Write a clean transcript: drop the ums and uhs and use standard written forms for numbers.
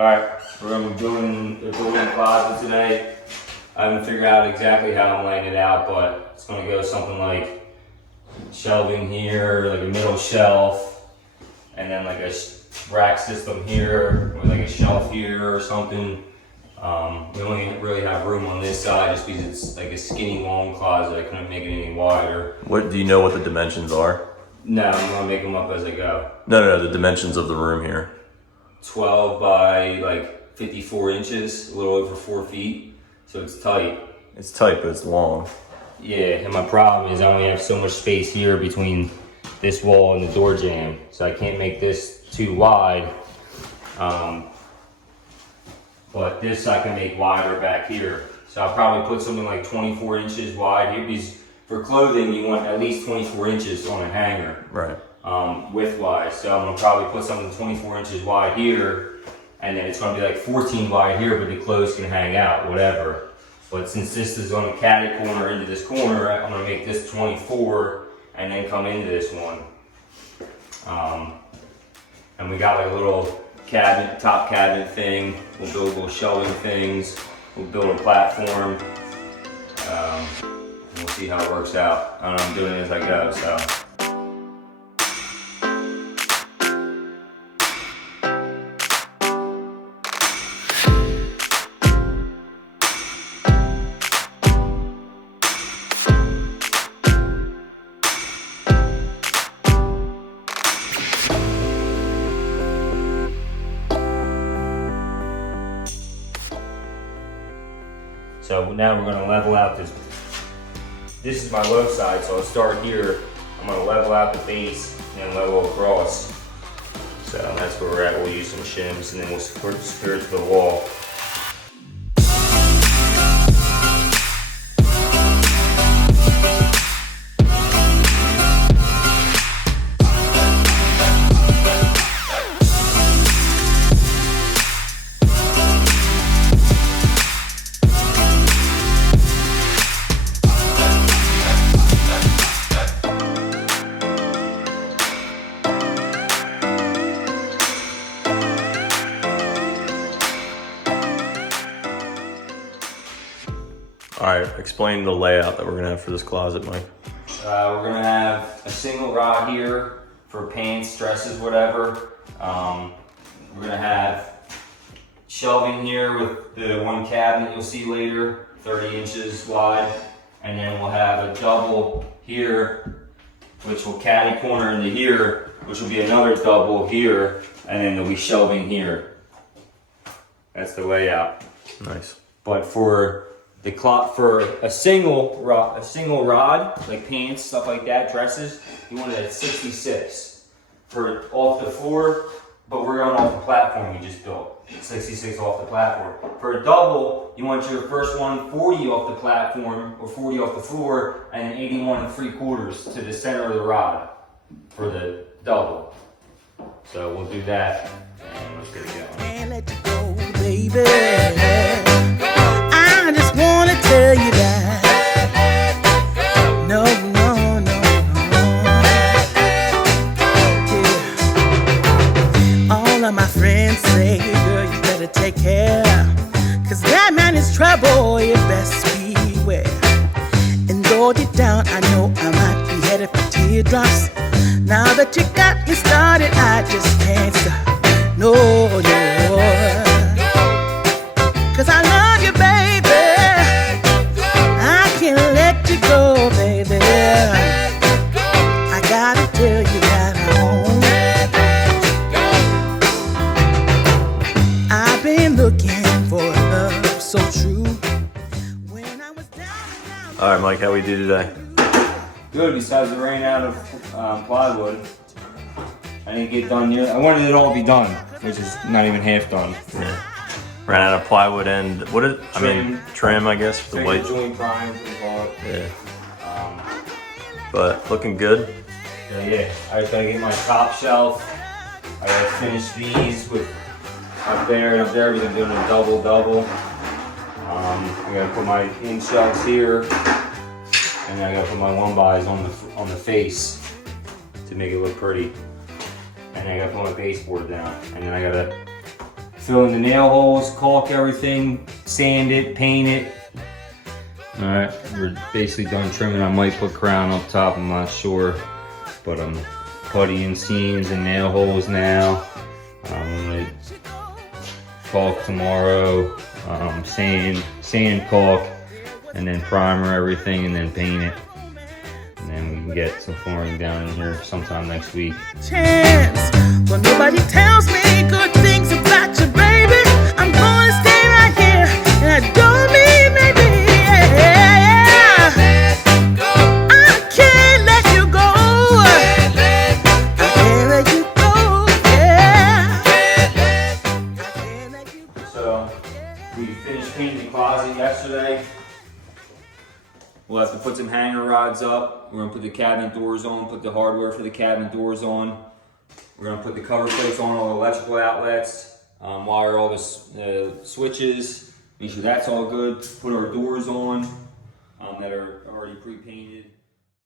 Alright, we're going to be building a closet today. I haven't figured out exactly how I'm laying it out, but it's going to go something like shelving here, like a middle shelf, and then like a rack system here, or like a shelf here or something. We only really have room on this side just because it's like a skinny long closet. I couldn't make it any wider. What do you know what the dimensions are? No, I'm going to make them up as I go. No, the dimensions of the room here. 12 by like 54 inches, a little over 4 feet. So it's tight. It's tight, but it's long. Yeah, and my problem is I only have so much space here between this wall and the door jamb. So I can't make this too wide. But this I can make wider back here. So I'll probably put something like 24 inches wide here, because for clothing you want at least 24 inches on a hanger. Right. Width-wise. So I'm gonna probably put something 24 inches wide here, and then it's gonna be like 14 wide here, but the clothes can hang out, whatever. But since this is on the caddy corner into this corner, I'm gonna make this 24 and then come into this one. And we got like a little cabinet, top cabinet thing. We'll build little shelving things. We'll build a platform. We'll see how it works out. I don't know, I'm doing it as I go, so. So now we're gonna level out this. This is my low side, so I'll start here. I'm gonna level out the base and then level across. So that's where we're at. We'll use some shims and then we'll secure it to the wall. All right, explain the layout that we're gonna have for this closet, Mike. We're gonna have a single rod here for pants, dresses, whatever. We're gonna have shelving here with the one cabinet you'll see later, 30 inches wide. And then we'll have a double here, which will caddy corner into here, which will be another double here, and then there'll be shelving here. That's the layout. Nice. But for a single rod, like pants, stuff like that, dresses, you want it at 66 for off the floor, but we're going off the platform we just built. 66 off the platform. For a double, you want your first one 40 off the platform or 40 off the floor, and then 81 3/4 to the center of the rod for the double. So we'll do that, and let's get it going. Can't let you go, baby. I just wanna tell you that no, yeah. All of my friends say, girl, you better take care, 'cause that man is trouble, you best beware. And though deep down I know I might be headed for teardrops, now that you got me started, I just can't stop. No, 'cause I love you, baby. I can't let you go, baby. I gotta tell you that I've been looking for love so true. When I was down and out. All right, Mike, how we do today? Good, besides the rain out of plywood. I didn't get done near. I wanted it all to be done, which is not even half done. Yeah. Ran out of plywood and what is? Trim, I guess, for the white. Joint prime, we call it. Yeah. But looking good. Yeah. I just gotta get my top shelf. I gotta finish these with up there and up there because I'm doing a double. I gotta put my in shelves here, and then I gotta put my one bys on the face to make it look pretty. And then I gotta put my baseboard down, and then I gotta fill in the nail holes, caulk everything, sand it, paint it. All right, we're basically done trimming. I might put crown up top, I'm not sure, but I'm puttying seams and nail holes now. I'm gonna caulk tomorrow, sand caulk, and then primer everything, and then paint it. And then we can get some flooring down in here sometime next week. Chance, but nobody tells me good things about you, baby. I'm gonna stay right here, and I don't mean maybe. Yeah. I can't let you go. I can't let you go. Yeah. I can't let you go. So we finished painting the closet yesterday. We'll have to put some hanger rods up. We're gonna put the cabinet doors on, put the hardware for the cabinet doors on. We're gonna put the cover plates on all the electrical outlets, wire all the switches, make sure that's all good. Put our doors on that are already pre-painted.